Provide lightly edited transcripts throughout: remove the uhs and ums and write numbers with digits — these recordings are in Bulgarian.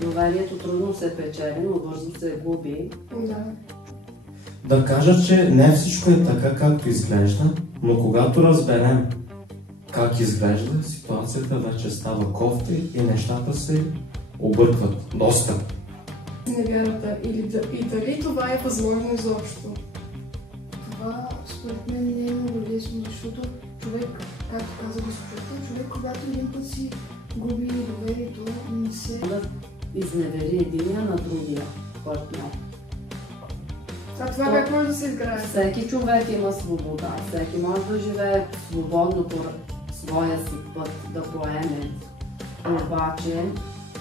Доверието трудно се печели, но бързо се губи. Да кажа, че не всичко е така, както изглежда, но когато разберем как изглежда, ситуацията вече става кофти и нещата се объркват доста. Невярата и дали това е възможно изобщо? Това според мен не е много лесно, защото човек, както каза господа, човек когато един път си губи доверието, не се... Да изневери единия на другия партньор. А това как може да се изгради? Всеки човек има свобода, всеки може да живее свободно по своя си път, да поеме. Обаче,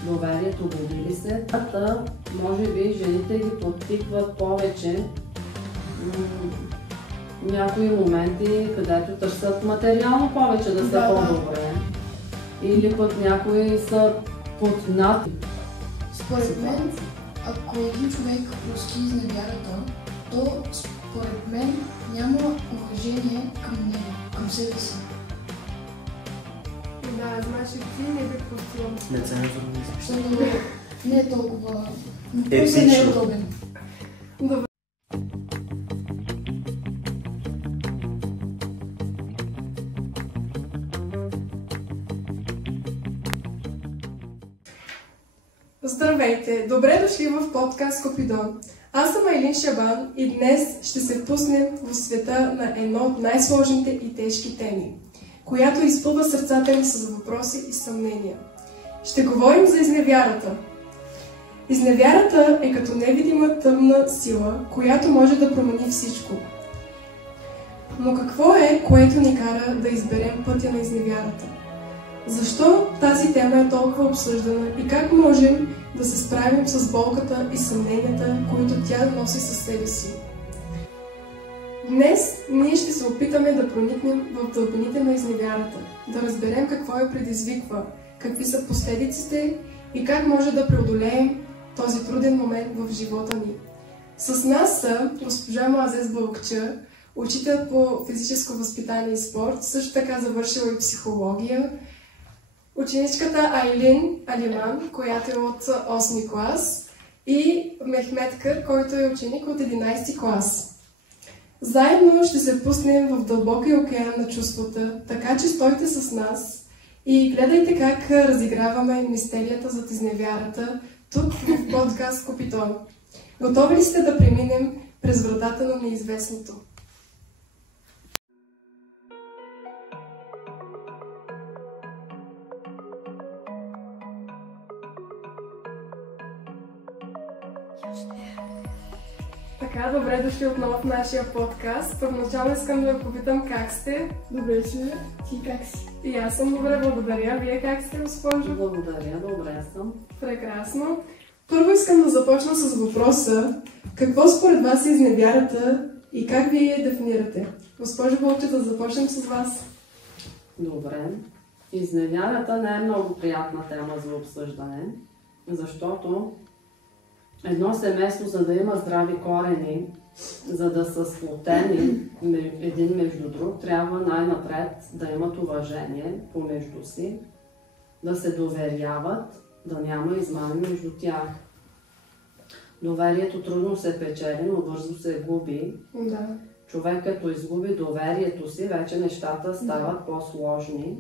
доверието губи ли се? Може би жените ги подтикват повече някои моменти, където търсят материално повече да са по-добре. Или пък някои са под над. Според мен, ако един човек прости изневярата, то според мен няма уважение към него, към себе си. Да, значи ти не би простила. Нецензурно. Защото не е толкова... Просто не е удобен. Добре. Здравейте! Добре дошли в подкаст Купидон. Аз съм Айлин Шабан и днес ще се впуснем в света на едно от най-сложните и тежки теми, която изпълва сърцата ни с въпроси и съмнения. Ще говорим за изневярата. Изневярата е като невидима тъмна сила, която може да промени всичко. Но какво е, което ни кара да изберем пътя на изневярата? Защо тази тема е толкова обсъждана и как можем да се справим с болката и съмненията, които тя носи със себе си? Днес ние ще се опитаме да проникнем в дълбините на изневярата, да разберем какво я предизвиква, какви са последиците и как може да преодолеем този труден момент в живота ни. С нас са госпожа Муазез Бългча, учител по физическо възпитание и спорт, също така завършила и психология, ученичката Айлин Алиман, която е от 8 клас, и Мехмет Кър, който е ученик от 11 клас. Заедно ще се пуснем в дълбокия океан на чувствата, така че стойте с нас и гледайте как разиграваме мистерията зад изневярата тук в подкаст Купидон. Готови ли сте да преминем през вратата на неизвестното? Така, добре дошли отново в нашия подкаст. Първоначално искам да ви попитам как сте. Добре си, ти как си? И аз съм добре, благодаря. Вие как сте, госпожо? Благодаря, добре съм. Прекрасно. Първо искам да започна с въпроса: какво според вас е изневярата и как вие я дефинирате? Госпожо Бългча, да започнем с вас. Добре. Изневярата не е много приятна тема за обсъждане, защото едно семейство, за да има здрави корени, за да са сплотени един между друг, трябва най-напред да имат уважение помежду си, да се доверяват, да няма измами между тях. Доверието трудно се печели, но бързо се губи. Да. Човек като изгуби доверието си, вече нещата стават по-сложни.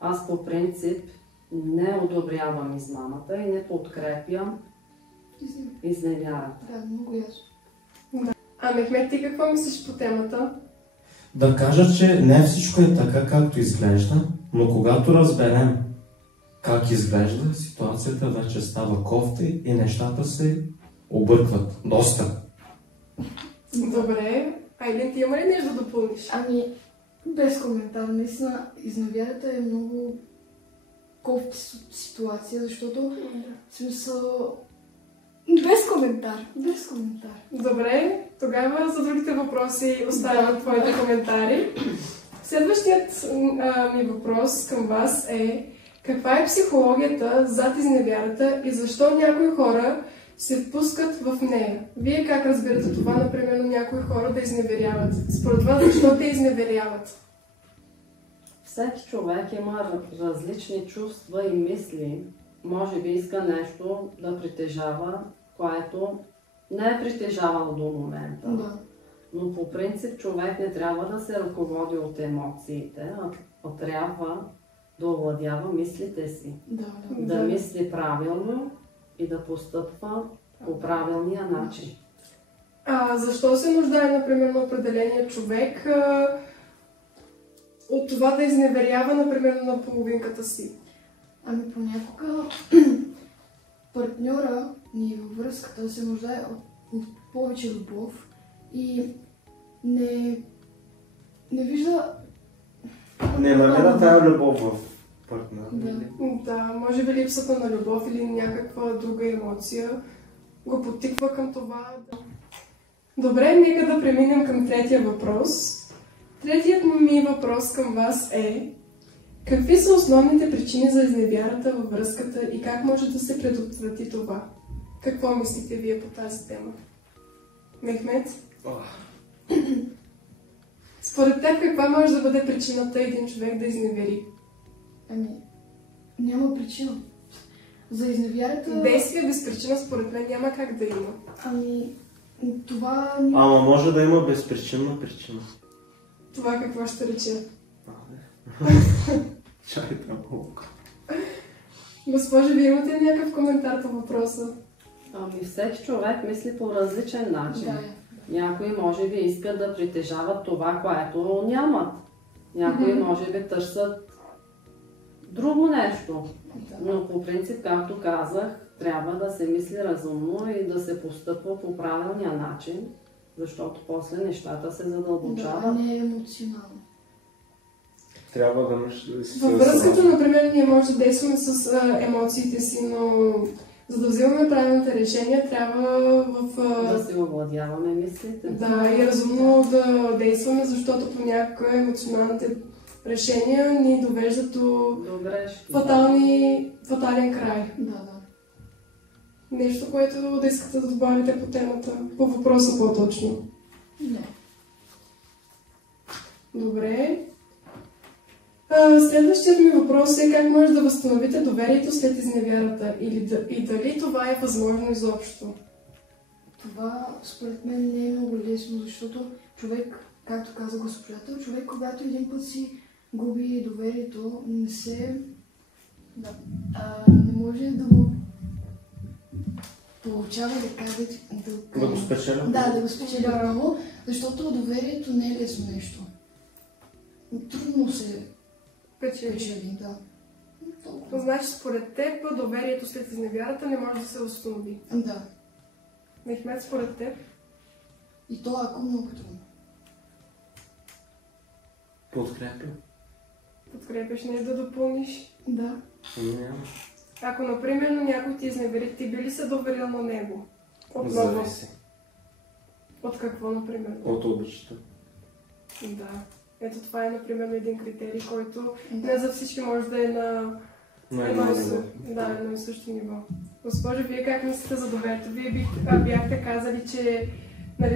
Аз по принцип не одобрявам измамата и не подкрепям изневярата. Да, много ясно. Да. А Мехмет, ти какво мислиш по темата? Да кажа, че не всичко е така, както изглежда, но когато разберем как изглежда, ситуацията вече става кофти и нещата се объркват доста. Добре. Айлин, ти има ли нещо да допълниш? Ами, без коментар. Наистина, изневярата е много кофти ситуация, защото в смисъл... Без коментар. Без коментар. Добре, тогава за другите въпроси оставям твоите коментари. Следващият ми въпрос към вас е: каква е психологията зад изневярата и защо някои хора се впускат в нея? Вие как разбирате това, например, някои хора да изневеряват? Според вас, защо те изневеряват? Всеки човек има различни чувства и мисли може би иска нещо да притежава, което не е притежавал до момента. Да. Но по принцип човек не трябва да се ръководи от емоциите, а трябва да овладява мислите си. Да мисли правилно и да постъпва по правилния начин. Защо се нуждае, например, на определения човек от това да изневерява, например, на половинката си? Ами понякога партньора ни във връзката се нуждае от повече любов и не вижда... Не намира тая любов в партньора. Да, може би липсата на любов или някаква друга емоция го подтиква към това. Добре, нека да преминем към третия въпрос. Третият ми въпрос към вас е: какви са основните причини за изневярата във връзката и как може да се предотврати това? Какво мислите вие по тази тема? Мехмед? Според теб каква може да бъде причината един човек да изневери? Ами, няма причина. За изневярата... Действие без причина според мен няма как да има. Ами, това... Ама може да има безпричинна причина. Това какво ще рече? Чай много. Госпожа, вие имате ли някакъв коментар по въпроса? Ами всеки човек мисли по различен начин. Да. Някои може би искат да притежават това, което нямат. Някои може би търсят друго нещо. Но по принцип, както казах, трябва да се мисли разумно и да се постъпва по правилния начин, защото после нещата се задълбочават. Да, не е емоционално. Трябва да мислиш. Във връзката, например, ние може да действаме с емоциите си, но за да взимаме правилните решения, трябва да си овладяваме мислите. Да, и разумно да действаме, защото понякога емоционалните решения ни довеждат до фатален край. Да. Нещо, което да искате да добавите по темата, по въпроса по-точно. Не. Добре. Следващият ми въпрос е как може да възстановите доверието след изневярата и дали това е възможно изобщо? Това според мен не е много лесно, защото човек, както каза госпожата, човек, когато един път си губи доверието, не може да го получава, да го спечеля. Да го спечеля право, защото доверието не е лесно нещо. Трудно се печели, да. Значи според теб доверието след изневярата не може да се възстанови. Да. Мехмед, според теб? И то ако много трудно. Подкрепяш, не да допълниш? Да. Ако, например, някой ти изневери, ти би ли се доверил на него? Зависи. От какво, например? От обичата. Да. Ето това е, например, един критерий, който не за всички може да е на едно и също ниво. Госпожа, вие как мислите за доверието? Вие бяхте казали, че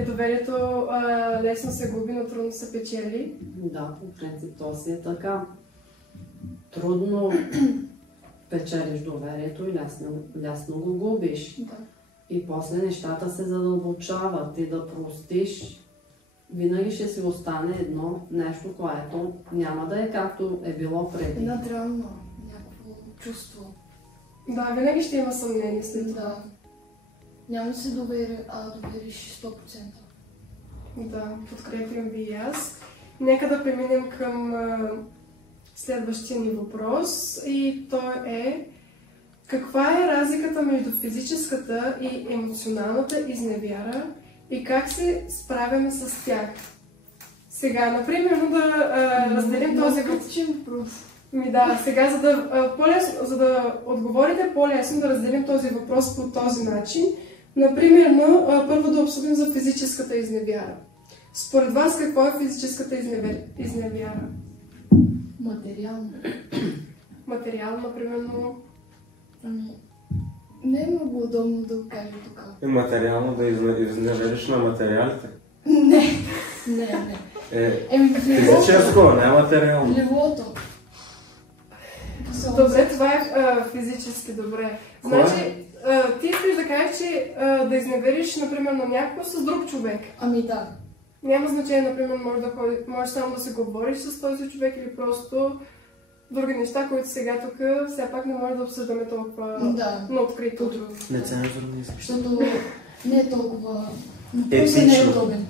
доверието лесно се губи, но трудно се печели. Да, по принцип то си е така. Трудно печелиш доверието и лесно го губиш. Да. И после нещата се задълбочават и да простиш. Винаги ще си остане едно нещо, което няма да е както е било преди. Една драма, някакво чувство. Да, винаги ще има съмнение след това. Да. Няма да се довериш 100%. Да, подкрепям ви и аз. Нека да преминем към следващия ни въпрос и той е: каква е разликата между физическата и емоционалната изневяра и как се справяме с тях? Сега, например, да разделим този въпрос. Сега, за да отговорите по-лесно, да разделим този въпрос по този начин. Например, първо да обсъдим за физическата изневяра. Според вас, какво е физическата изневяра? Материално. Материално, например, не е много удобно да го кажа тук. Материално да изневериш на материалите? Не. Физическо, не материално. Леглото. Добре, това е физически добре. Значи, ти искаш да кажеш, че да изневериш, например, на някого с друг човек. Ами да. Няма значение, например, може само да се говориш с този човек или просто други неща, които сега тук все пак не може да обсъждаме толкова на открито. Нецензурни изпишки. Защото не е толкова... Просто не е удобен.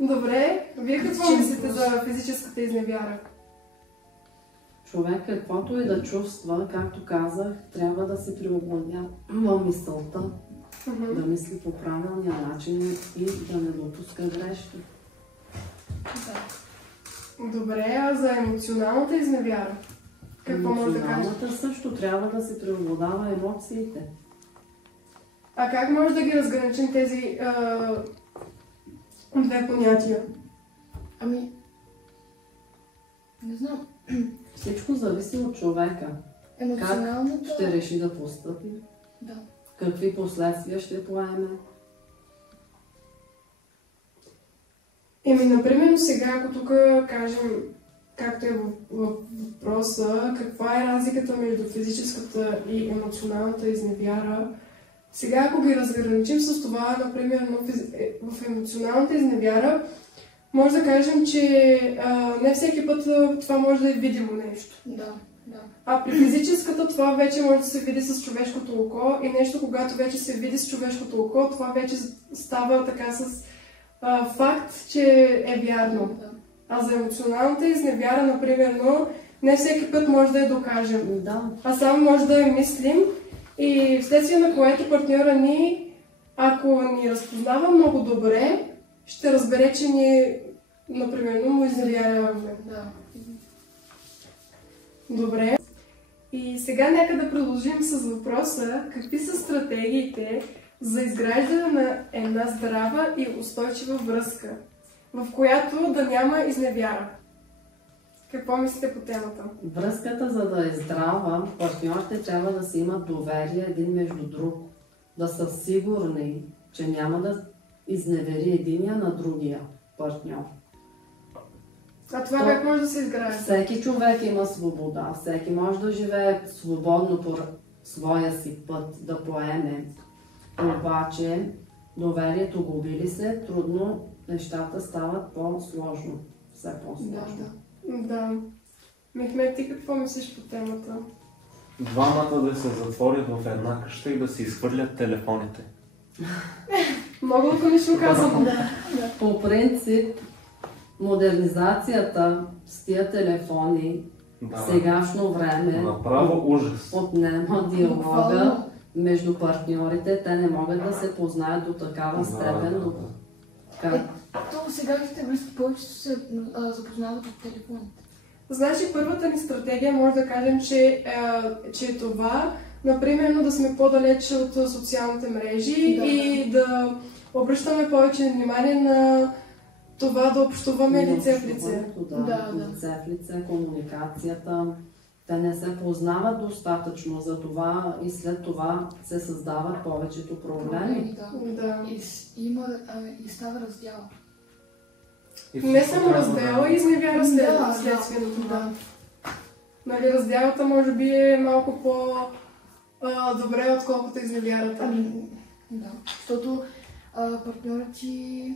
Добре, вие какво мислите за физическата изневяра? Човек каквото и да чувства, както казах, трябва да се преобладява мисълта, да мисли по правилния начин и да не допуска грешки. Да. Добре, а за емоционалната изневяра? Какво може да кажеш? Емоционалната също трябва да се преобладава емоциите. А как може да ги разграничим тези две понятия? Ами... Не знам. Всичко зависи от човека. Емоционалната... Как ще реши да постъпи? Да. Какви последствия ще поеме? Например, сега, ако тук кажем, както е в въпроса, каква е разликата между физическата и емоционалната изневяра, сега, ако ги разграничим с това, например, в емоционалната изневяра, може да кажем, че не всеки път това може да е видимо нещо. Да, да. А при физическата това вече може да се види с човешкото око и нещо, когато вече се види с човешкото око, това вече става така с факт, че е вярно. Да. А за емоционалната изневяра, например, не всеки път може да я докажем. Да. А само може да я мислим и вследствие на което партньора ни, ако ни разпознава много добре, ще разбере, че ние, например, му изневяряваме. Да. Добре. И сега нека да продължим с въпроса, какви са стратегиите за изграждане на една здрава и устойчива връзка, в която да няма изневяра. Какво мислите по темата? Връзката, за да е здрава, партньорите трябва да си имат доверие един между друг, да са сигурни, че няма да изневери единия на другия партньор. А това как може да се изгражда? Всеки човек има свобода, всеки може да живее свободно по своя си път, да поеме. Обаче, доверието губи ли се, трудно нещата стават по-сложно. Все по-сложно. Да. Мехмед, ти какво мислиш по темата? Двамата да се затворят в една къща и да си изхвърлят телефоните. Много лаконично казано. По принцип, модернизацията с тия телефони в сегашно време направо ужас. отнема диалога между партньорите. Те не могат да се познаят до такава степен. То сегашните връзки повечето се запознават от телефоните. Значи първата ни стратегия може да кажем, че е това, например, да сме по-далеч от социалните мрежи и да обръщаме повече внимание на това да общуваме лице в лице. Лице в лице, комуникацията. Те не се познават достатъчно, за това и след това се създават повечето проблеми. Да. И става раздял. Не само раздела, и изневяра следствие на това. Нали, разделата може би е малко по-добре, отколкото изневярата. Да, защото партньорът ти...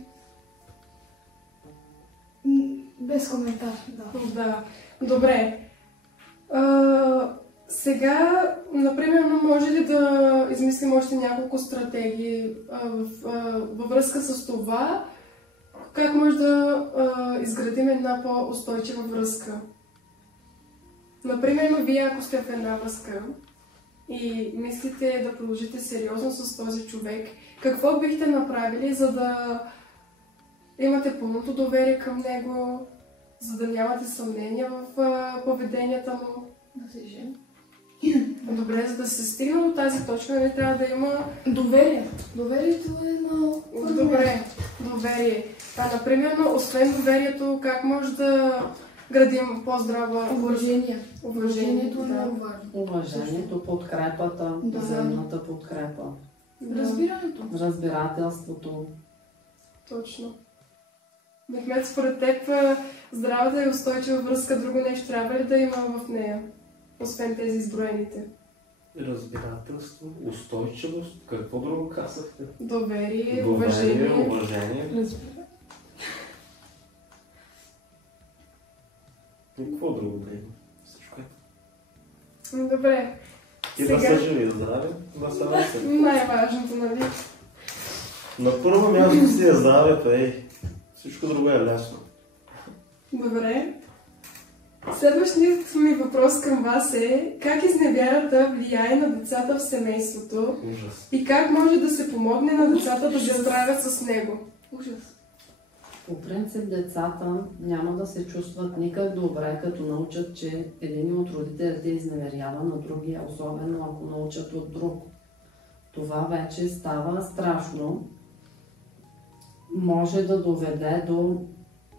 Без коментар, Да. Добре. Сега, например, може ли да измислим още няколко стратегии във връзка с това, как може да изградим една по-устойчива връзка? Например, вие ако сте в една връзка и мислите да продължите сериозно с този човек, какво бихте направили, за да имате пълното доверие към него, за да нямате съмнения в поведенията му? Да се жени. Добре, за да се стигне до тази точка, не трябва да има доверие. Доверието е на... Добре, доверие. Например, освен доверието, как може да градим по-здрава... Уважението е много важно. Уважението, подкрепата, взаимната подкрепа. Разбирателството. Точно. Мехмед, според теб здравата и устойчива връзка, друго нещо трябва ли да има в нея? освен тези изброените? Разбирателство, устойчивост, какво друго казахте? Доверие, Доверие, уважение. уважение. И какво друго да има? Всичко е. Добре. И да са живи и здрави, да се веселят. Най-важното, нали? На първо място си е здравето, всичко друго е лесно. Добре. Следващият ми въпрос към вас е: как изневярата влияе на децата в семейството Ужас. и как може да се помогне на децата да се справят с него? Ужас. По принцип децата няма да се чувстват никак добре, като научат, че един от родителите изневерява на другия, особено ако научат от друг. Това вече става страшно. Може да доведе до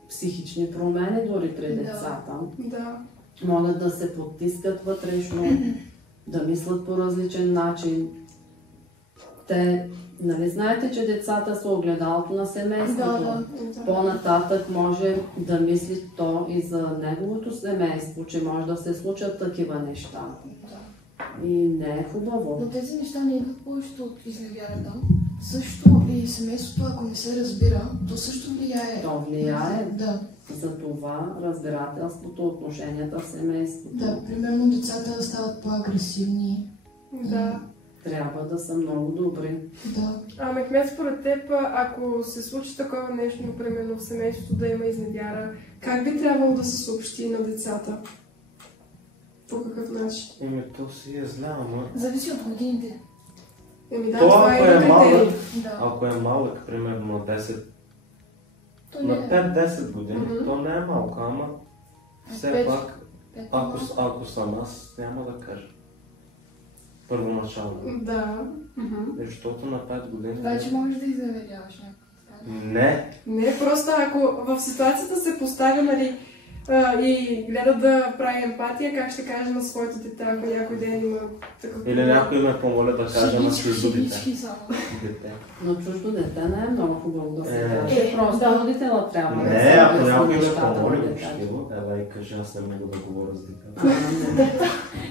психични промени дори при децата. Да. Могат да се потискат вътрешно, да мислят по различен начин. Те, нали знаете, че децата са огледалото на семейството. Да. По-нататък може да мисли то и за неговото семейство, че може да се случат такива неща. И не е хубаво. Но тези неща не идват повечето от изневярата. Също и семейството, ако не се разбира, то също влияе. То влияе. Да. За това разбирателството, отношенията в семейството. Да, примерно децата стават по-агресивни. Да. Трябва да са много добри. Да. Мехмед, според теб, ако се случи такова нещо, например в семейството да има изневяра, как би трябвало да се съобщи на децата? По какъв начин? То си е зле, ама... Зависи от годините. Да, Това, ако е малък, Да. ако е малък, примерно на 10, То на не е. 5-10 години, Мгм. то не е малко, ама все Пет. пак, Пет ако съм аз, няма да кажа. Първоначално. Да. Защото на 5 години... Вече можеш да изневеряваш някакво. Не! Не, просто ако в ситуацията се поставя, нали, и гледа да прави емпатия, как ще каже на своето дете, ако някой ден има такъв... Или някой ме помоля да кажа на чуждо дете. Шегички само. Дете. Но чуждо дете не е много хубаво да се Е. каже. Просто родителът трябва да Не, се ако обясни някой ме нещата помоли на детето. учтиво, елай кажи, аз не мога да говоря с детето. Не.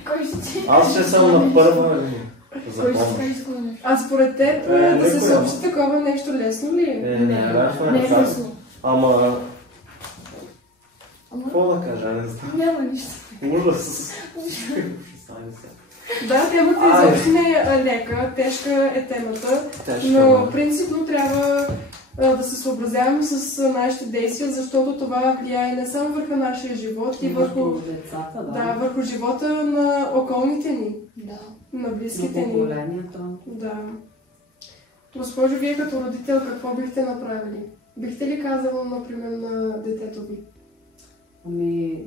Кой ще ти? Аз ще съм на първа линия. За Кой ще помощ. каже такова нещо? А според теб да се никой съобщи такова нещо лесно ли? Не, лесно Не е е така. лесно. Ама, Ама какво да кажа, не знам. няма нищо. Ужас. Представи се. Да, темата Ай. изобщо не е лека, тежка е темата, Тежко, но да. принципно трябва да се съобразяваме с нашите действия, защото това влияе не само върху нашия живот и върху, децата, да, върху живота на околните ни, Да. на на близките ни. поколенията. Да. Госпожо, вие като родител какво бихте направили? Бихте ли казала, например, на детето ви? Ами,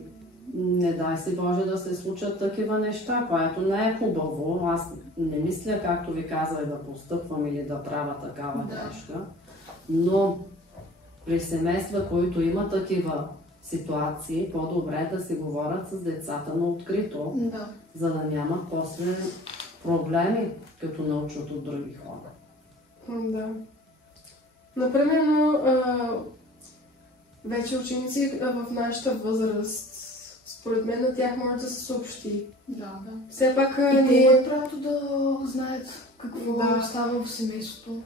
не дай си Боже да се случат такива неща, което не е хубаво. Аз не мисля, както ви казах, да постъпвам или да правя такава Да. грешка. Но при семейства, които има такива ситуации, по-добре е да си говорят с децата на открито, Да. за да няма после проблеми, като научат от други хора. Да. Например, вече ученици в нашата възраст, според мен на тях може да се съобщи. Да. Все пак И те ние... имат правото да знаят какво Да. става в семейството.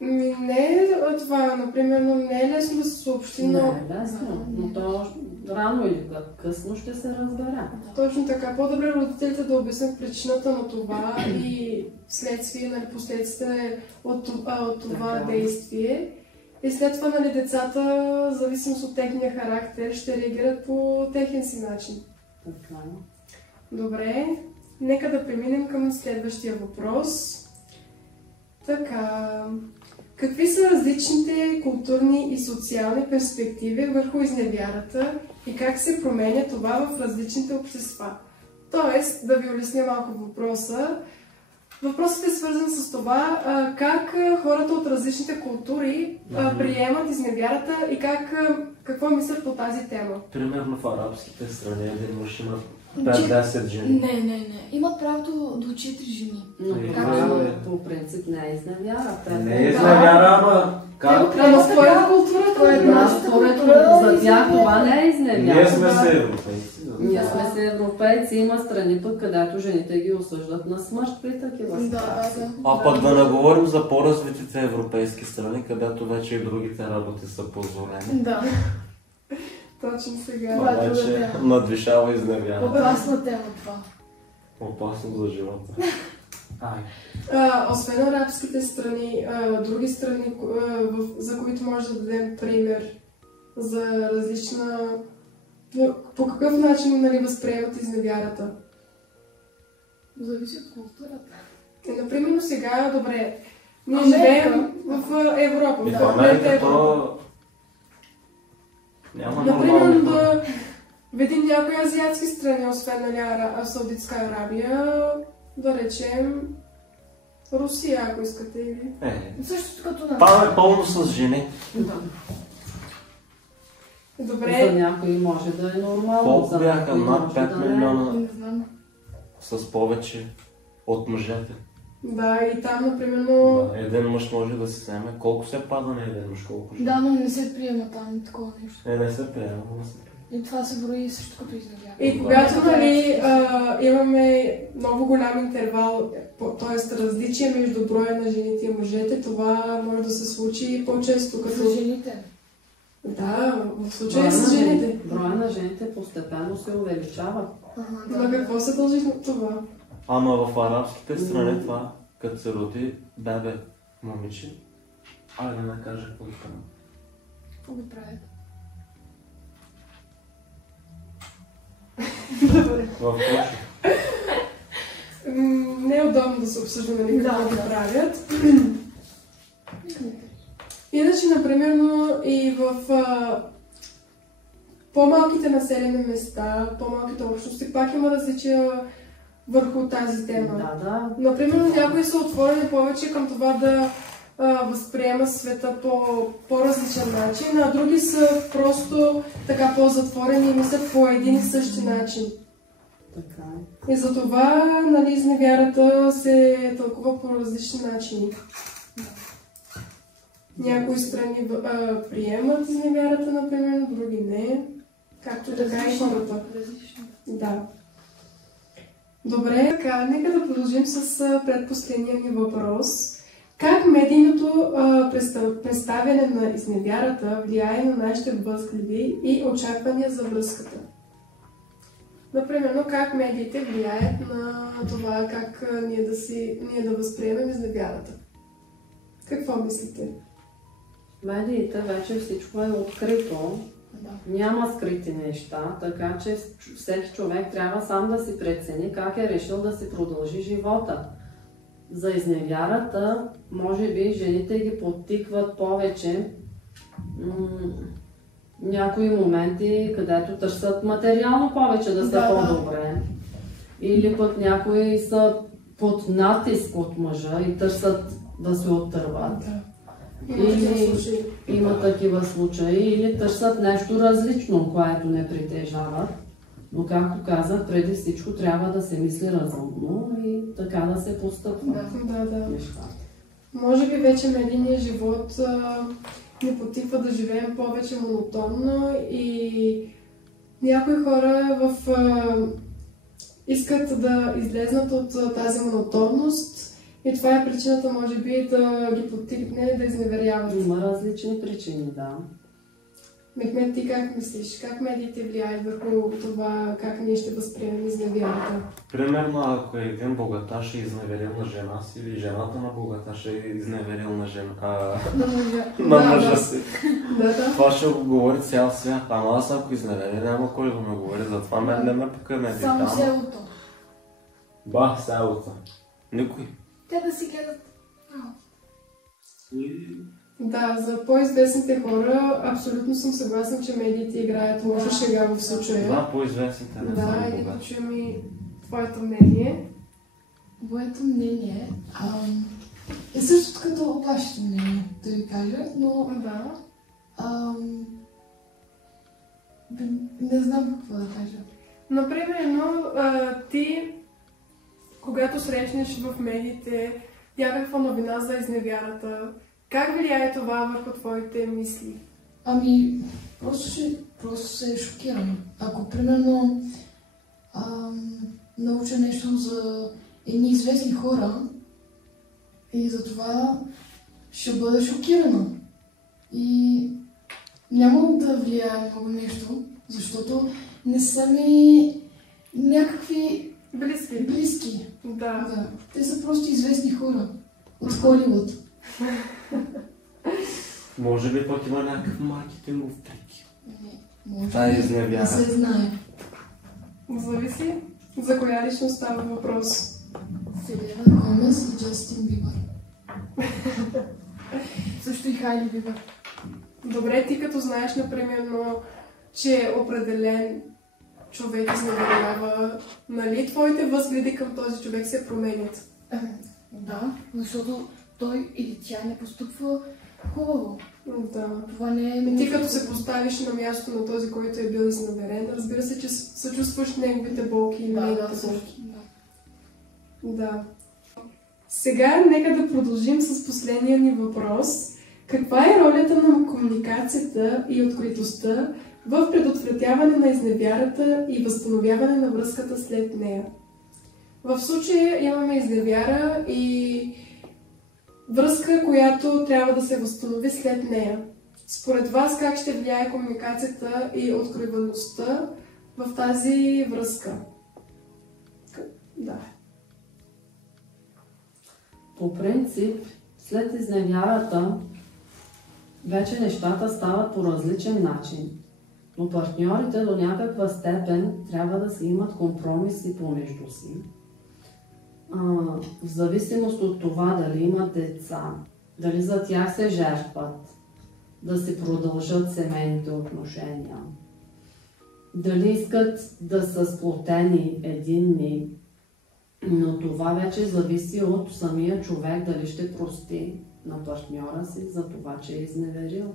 Не е това, например, не е лесно да се съобщи, Не но е лесно, но то рано или късно ще се разбере. точно така, по-добре родителите да обяснят причината на това и следствие, нали, последствие от това Така. действие. И след това, нали, децата, в зависимост от техния характер, ще реагират по техен си начин. Така. Добре, нека да преминем към следващия въпрос. Така, какви са различните културни и социални перспективи върху изневярата и как се променя това в различните общества? Тоест, да ви улесня малко въпроса. Въпросът е свързан с това как хората от различните култури приемат изневярата и какво мислят по тази тема. Примерно в арабските страни един мъж има 5-10 жени. Не. Имат правото до 4 жени. Но Е, това е. по принцип не е изневяра. Не е изневяра, ама как? Ама според културата, Това е на нашата Според култура, за тях това не е Ние изневяра. сме Да. се европейци. Ние сме си европейци, има страни пък, където жените ги осъждат на смърт при такива ситуации. А пък да не говорим за по-развитите европейски страни, където вече и другите работи са позволени. Да. Точно сега. Това вече надвишава изневяра. Опасна тема това. Опасно за живота. Освен арабските страни, други страни, за които може да дадем пример за различна... По какъв начин, нали, възприемат изневярата? Зависи от културата. Например, сега, добре, ние живеем в Европа. И в Америка то... Няма Например, нормално. да видим някои азиатски страни, освен, нали, Саудитска Арабия, да речем Русия, ако искате, или... Също като нас. Там е пълно с жени. Добре. За някои може да е нормално. Колко бяха? Над 5 да милиона Не знам. с повече от мъжете. Да, и там, например, Да, един мъж може да се вземе. Колко се пада на един мъж? Колко жени? Да, но не се приема там такова нещо. Не се приема, не се приема. И това се брои също като изневяра. И когато, нали, имаме много голям интервал, т.е. различие между броя на жените и мъжете, това може да се случи по-често като... За жените. Да, в случая с жените. Броя на жените постепенно се увеличава. На какво се дължи на това? Ама в арабските страни това, като се роди бебе момиче, айде да не кажа какво правим. Какво го правят? В Польша. Не е удобно да се обсъжда, нали, какво ги правят. Иначе, например, и в по-малките населени места, по-малките общности, пак има различия върху тази тема. Да. Например, някои са отворени повече към това да възприема света по по-различен начин, а други са просто така по-затворени и мислят по един и същи начин. Така е. И затова, нали, изневярата се тълкува по различни начини. Някои страни приемат изневярата, например, други не. Както така и хората. Да. Добре, така, нека да продължим с предпоследния ни въпрос. Как медийното представяне на изневярата влияе на нашите възгледи и очаквания за връзката? Например, как медиите влияят на това как ние да възприемем изневярата? Какво мислите? Медиите вече всичко е открито. Няма скрити неща, така че всеки човек трябва сам да си прецени как е решил да си продължи живота. За изневярата, може би, жените ги подтикват повече някои моменти, където търсят материално повече да са по-добре. Или пък някои са под натиск от мъжа и търсят да се оттърват. Има такива случаи, или търсят нещо различно, което не притежават. Но, както казах, преди всичко трябва да се мисли разумно и така да се постъпва. Да. Може би вече медийният живот ни потиква да живеем повече монотонно и някои хора искат да излезнат от тази монотонност. И това е причината, може би, да ги подтикне да изневеряват. Има различни причини, да. Мехмед, ти как мислиш? Как медиите влияят върху това, как ние ще възприемем изневярата? Примерно, ако един богаташ е изневерил на жена си, или жената на богаташ е изневерил на мъжа си. Това ще го говори цял свят. Ама аз ако изневеря, няма кой да ме говори. Затова мен не ме пука медиите. Само селото. Селото. Никой. Те да си гледат. Да, за по-известните хора абсолютно съм съгласна, че медиите играят лоша шега в случая. Да, по-известните не са и да чуем и твоето мнение. Моето мнение е също като вашето мнение, да ви кажа, но не знам какво да кажа. Например, ти, когато срещнеш в медиите някаква новина за изневярата, как влияе това върху твоите мисли? Просто се шокирам. Ако, примерно, науча нещо за едни известни хора и затова ще бъда шокирана. И няма да влияе много нещо, защото не са ми някакви близки. Да. Те са просто известни хора от Холивуд. Може би пък има някакъв маркетингов трик. Може Това би изневяра. не се знае. Зависи за коя личност става въпрос. Селена Гомес и Джастин Бибър. Също и Хайли Бибър. Добре, ти като знаеш, например, че определен човек изневерява, нали, твоите възгледи към този човек се променят? Да, защото той или тя не постъпва хубаво. Да. Това не е... Ти като се поставиш на място на този, който е бил изневерен, разбира се, че съчувстваш неговите болки или неговите болки. Да. Сега нека да продължим с последния ни въпрос. Каква е ролята на комуникацията и откритостта в предотвратяване на изневярата и възстановяване на връзката след нея? В случая имаме изневяра и връзка, която трябва да се възстанови след нея. Според вас как ще влияе комуникацията и откриваността в тази връзка? Да. По принцип, след изневярата, вече нещата стават по различен начин. Но партньорите до някаква степен трябва да си имат компромиси помежду си. В зависимост от това дали имат деца, дали за тях се жертват, да си продължат семейните отношения, дали искат да са сплотени, единни, но това вече зависи от самия човек дали ще прости на партньора си за това, че е изневерил.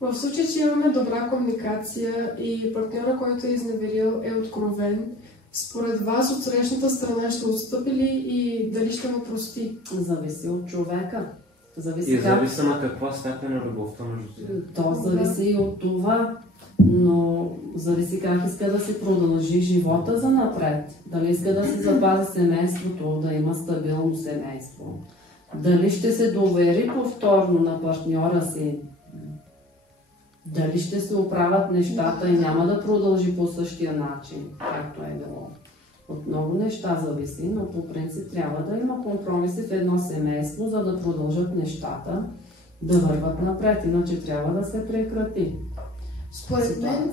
В случай, че имаме добра комуникация и партньора, който е изневерил, е откровен, според вас от срещната страна ще отстъпи ли и дали ще му прости? Зависи от човека. Зависи на каква степен е любовта между тях. То зависи и от това, но зависи как иска да си продължи живота за напред. Дали иска да си запази семейството, да има стабилно семейство. Дали ще се довери повторно на партньора си. Дали ще се оправят нещата и няма да продължи по същия начин, както е било. От много неща зависи, но по принцип трябва да има компромиси в едно семейство, за да продължат нещата да върват напред, иначе трябва да се прекрати. Според мен,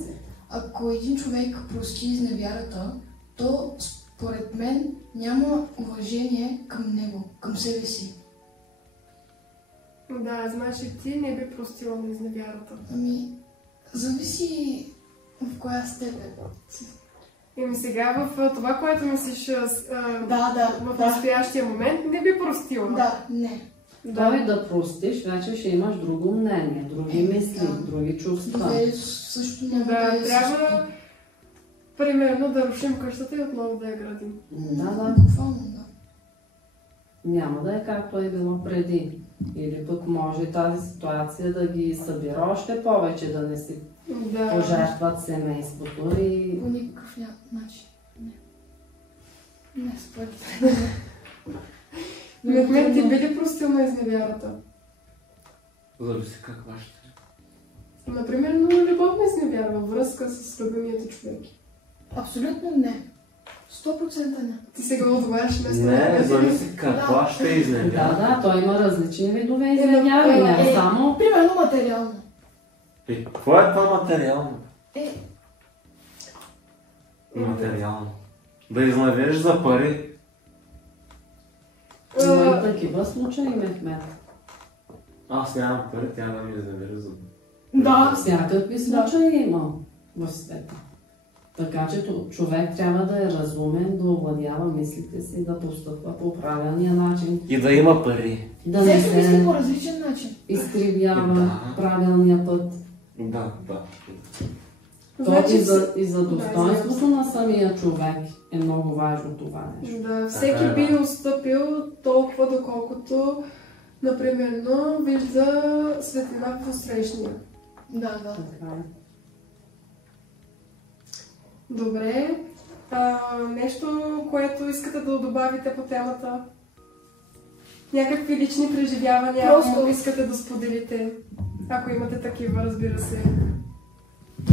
ако един човек прости изневярата, то според мен няма уважение към него, към себе си. Да, значи ти не би простила на изневярата. Зависи в коя степен. Сега в това, което мислиш в настоящия момент, не би простила. Да, не. Той да простиш, вече ще имаш друго мнение, други мисли, други чувства. Също трябва примерно да рушим къщата и отново да я градим. Да. Буквално, да. Няма да е както е било преди. Или пък може тази ситуация да ги събира още повече, да не си пожертват семейството и... По никакъв начин. Не, според мен ти би ли простил на изневярата? Зависи каква ще е. Например, любовна изневяра във връзка с любимият човек. Абсолютно не. 100% не. Ти сега отговаряш вместо не, зависи каква ще е изневяра. Да, той има различни видове изневяра, не само... Примерно материално. Какво е това материално? Материално. Да изневериш за пари. Има и такива случаи, Мехмет. Аз нямам пари, тя да ми изневери за... Да, всякакви случаи има в света. Така че човек трябва да е разумен, да овладява мислите си, да постъпва по правилния начин. И да има пари. Да не се мисли по различен начин. Изкривява правилния път. Да. И за достоинството на самия човек е много важно това нещо. Да, всеки би отстъпил толкова, доколкото, например, вижда светлина в отсрещния. Да. Добре, Нещо, което искате да добавите по темата? Някакви лични преживявания, ако искате да споделите? Ако имате такива, разбира се.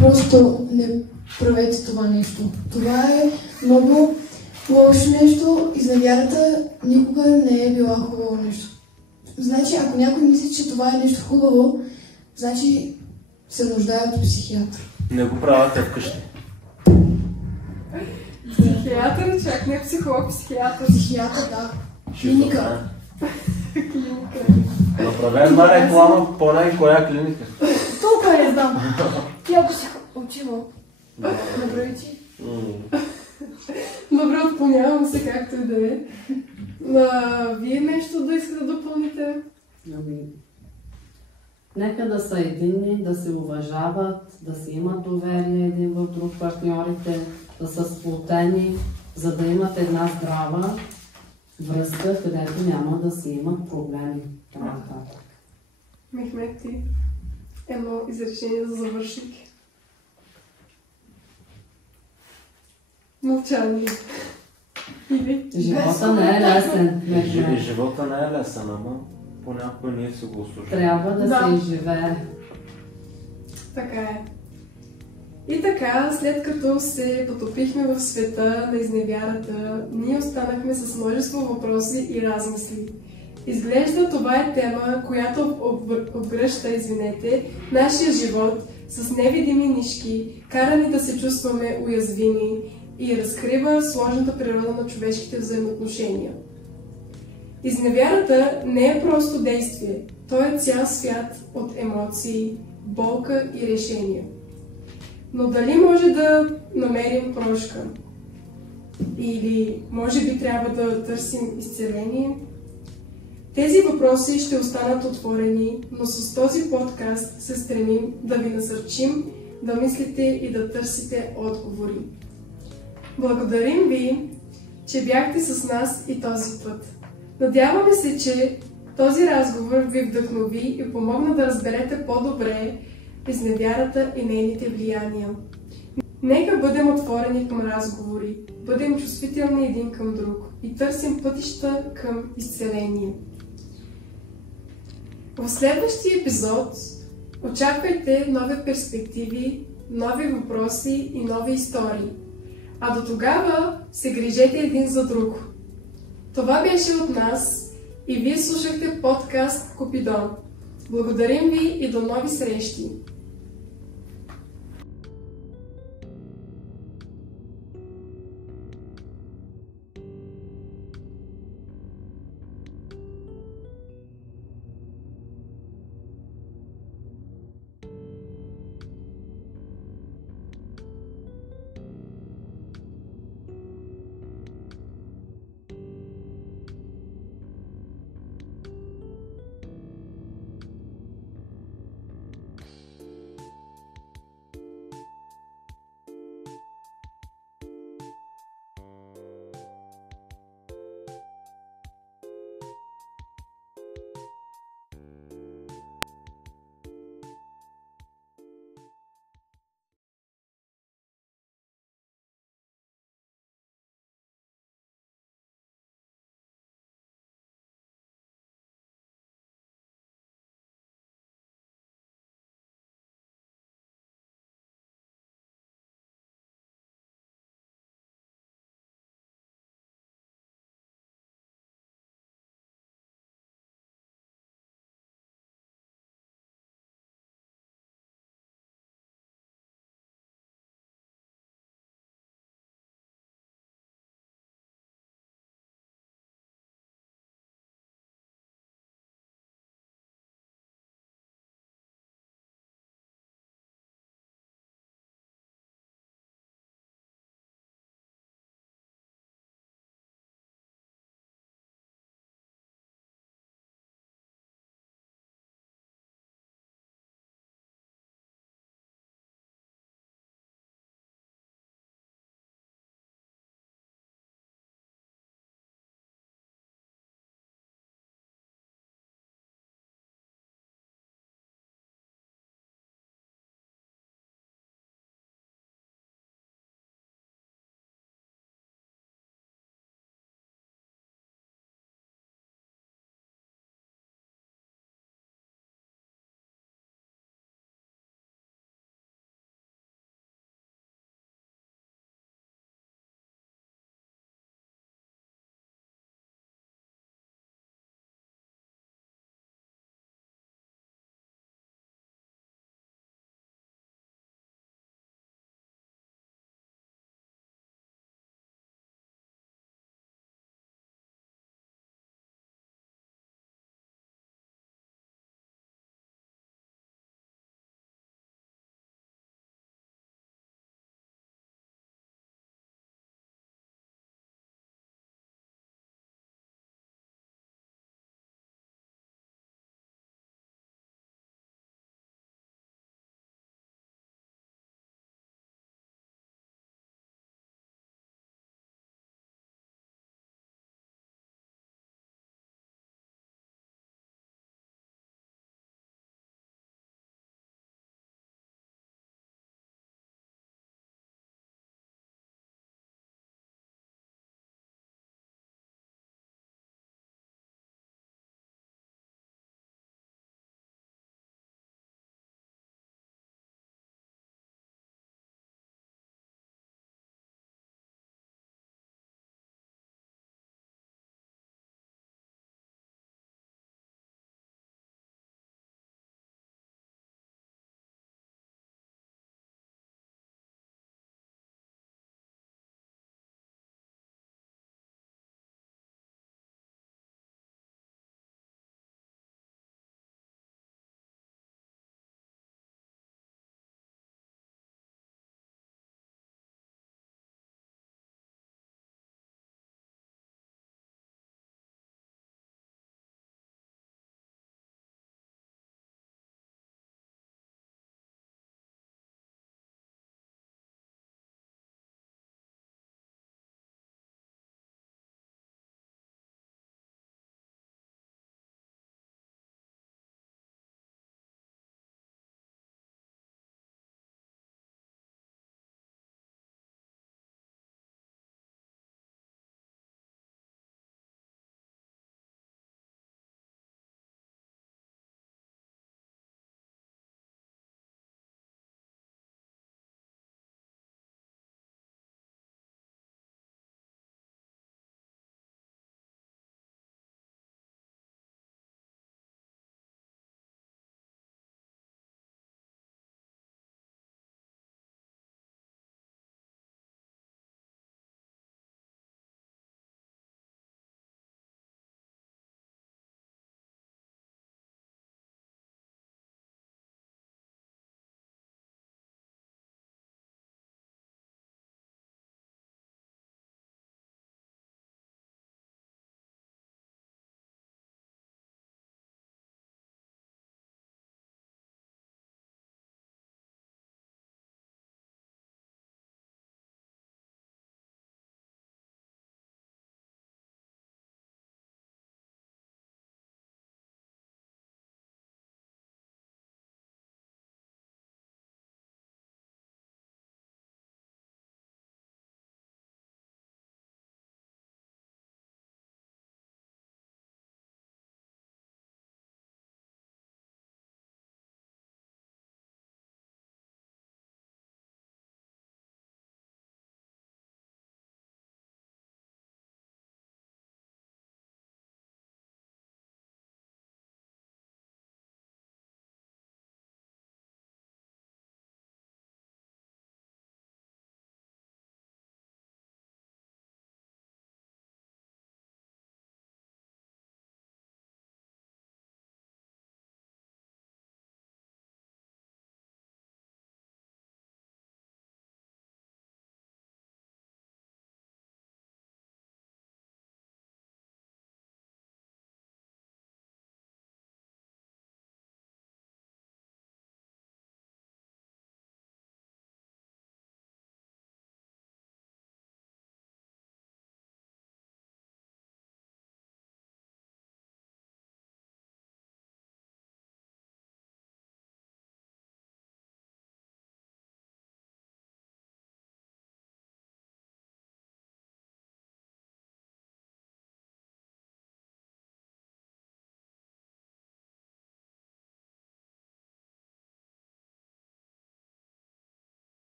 Просто не правете това нещо. Това е много лошо нещо. Изневярата никога не е била хубаво нещо. Значи, ако някой мисли, че това е нещо хубаво, значи се нуждае от психиатър. Не го правите вкъщи. Психиатър, чак не психолог, психиатър. Психиатър, да. Клиника. Направи една реклама по коя клиника. Толкова не знам. Ти ако си учила. Направи ти. Добре, отклонявам се както и да е. Вие нещо да искате да допълните? Нека да са единни, да се уважават, да си имат доверие един в друг партньорите, да са сплотени, за да имат една здрава връзка, където няма да си имат проблеми. Мехмет, ти едно изречение за завършник. Мълчание. Или? Живота не е лесен. Живота не е лесен, ама понякога ние се го услужим. Трябва да се изживее. Така е. И така, след като се потопихме в света на изневярата, ние останахме с множество въпроси и размисли. Изглежда това е тема, която обгръща, нашия живот с невидими нишки, кара ни да се чувстваме уязвими и разкрива сложната природа на човешките взаимоотношения. Изневярата не е просто действие, то е цял свят от емоции, болка и решения. Но дали може да намерим прошка? Или може би трябва да търсим изцеление? Тези въпроси ще останат отворени, но с този подкаст се стремим да ви насърчим да мислите и да търсите отговори. Благодарим ви, че бяхте с нас и този път. Надяваме се, че този разговор ви вдъхнови и помогна да разберете по-добре изневярата и нейните влияния. Нека бъдем отворени към разговори, бъдем чувствителни един към друг и търсим пътища към изцеление. В следващия епизод очаквайте нови перспективи, нови въпроси и нови истории. А до тогава се грижете един за друг. Това беше от нас и вие слушахте подкаст Купидон. Благодарим ви и до нови срещи!